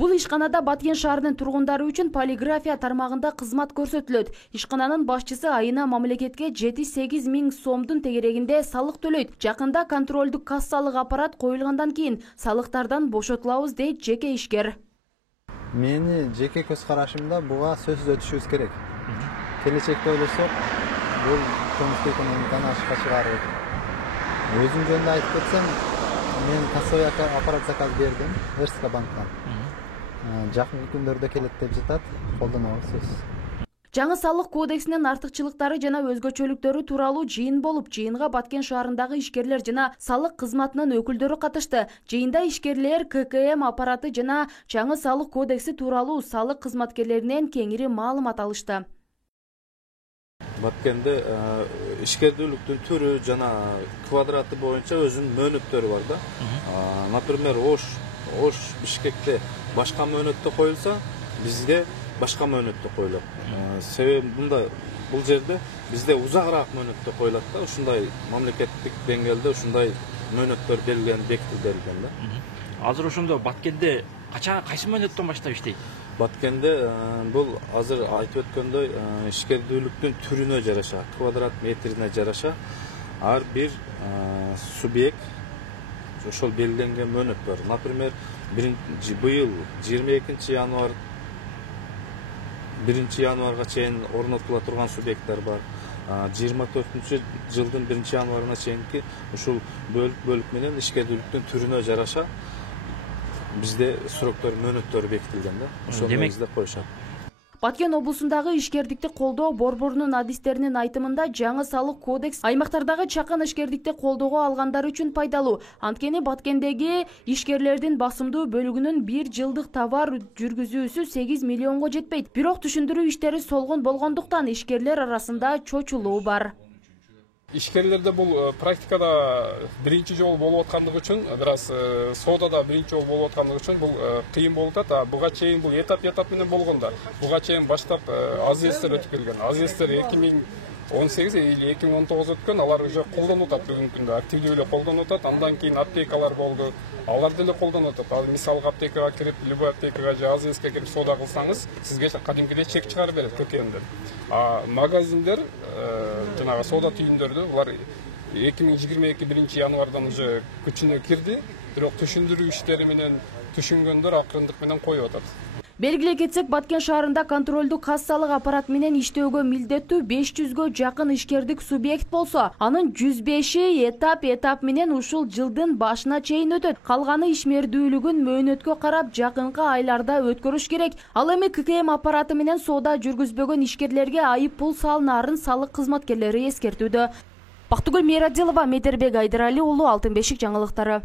Бул ишканада Баткен шаарынын тургундары үчүн полиграфия тармагында кызмат көрсөтүлөт. Ишкананын башчысы айына мамлекетке 7-8 миң сомдун тегерегинде салык төлөйт. Жакында контролдук кассалык аппарат коюлгандан кийин салыктардан бошотулабыз дейт жеке ишкер. Мени жеке көз карашымда буга сөзсүз өтүшүбүз керек. Келечекте ойлосок, бул көмүктүү экономиканы ашыкка чыгарып. Өзүм жөнүндө айтып кетсем, мен кассовый аппарат заказ бердим РСК банктан. Жакын күндөрдө келет деп жатат, колдонобуз сөзсүз. Жаңы салык кодексинин артыкчылыктары жана өзгөчөлүктөрү тууралуу жыйын болуп, жыйынга Баткен шаарындагы ишкерлер жана салык кызматынын өкүлдөрү катышты. Жыйында ишкерлер ККМ аппараты жана жаңы салык кодекси тууралуу салык кызматкерлеринен кеңири маалымат алышты. Баткенде ишкердүүлүктүн түрү жана квадраты боюнча өзүнүн мөөнөттөрү бар да. Например, Ош Бишкекте башка мөөнөттө коюлса, бизде башка мөөнөттө коюлат. Себеби бул жерде бизде узагыраак мөөнөттө коюлат да, ушундай мамлекеттик деңгээлде ушундай мөөнөттөр белгиленген, бекитилген да. Азыр ошондо Баткенде кайсы мөөнөттөн баштап иштейт? Баткенде бул азыр айтып өткөндөй ишкердүүлүктүн түрүнө жараша, квадрат метрине жараша ар бир субъект ошол белгиленген мөөнөт бар. Например, быйыл 22 январга чейин орнотула турган субъекттер бар. 24-жылдын 1-январына чейинки ушул бөлүк менен ишкердүүлүктүн түрүнө жараша бизде сроктор, мөөнөттөр бекитилген да. Ошону негизде коюшат. Баткен облусундагы ишкердикти колдоо борборунун адистеринин айтымында жаңы салык кодекс аймактардагы чакан ишкердикти колдоого алгандар үчүн пайдалуу. Анткени Баткендеги ишкерлердин басымдуу бөлүгүнүн 1 жылдык товар жүргүзүүсү 8 миллионго жетпейт. Бирок түшүндүрүү иштери солгон болгондуктан ишкерлер арасында чочулуу бар. Ишкерлерде бул практикада биринчи жолу болуп аткандыгы үчүн, бир аз соодада биринчи жолу болуп аткандыгы үчүн бул кыйын болуп атат. Буга чейин бул этап менен болгондо, буга чейин баштап АЗСтер өтүп келген. АЗСтер 2018 или 2019 өткөн, алар уже колдонуп атат бүгүнкү күндө, активдүү эле колдонуп атат. Андан кийин аптекалар болду. Алар деле колдонуп атат. Мисалга аптекага кирип, любой аптекага же АЗСке кирип соода кылсаңыз, сизге кадимкидей чек чыгарып берет ККМден. Магазиндер жанагы соода түйүндөрдү булар 2022 январдан уже күчүнө кирди, бирок түшүндүрүү иштери менен түшүнгөндөр акырындык менен коюп атат. Белгилей кетсек, Баткен шаарында контролдук кассалык аппарат менен иштөөгө милдеттүү 500гө жакын ишкердик субъект болсо, анын 105и этап менен ушул жылдын башына чейин өтөт. Калганы ишмердүүлүгүн мөөнөткө карап жакынкы айларда өткөрүш керек. Ал эми ККМ аппараты менен соода жүргүзбөгөн ишкерлерге айып пул салынаарын салык кызматкерлери эскертүүдө. Бактыгүл Мейрадилова, Медербек Айдарали уулу, Алтын бешик жаңылыктары.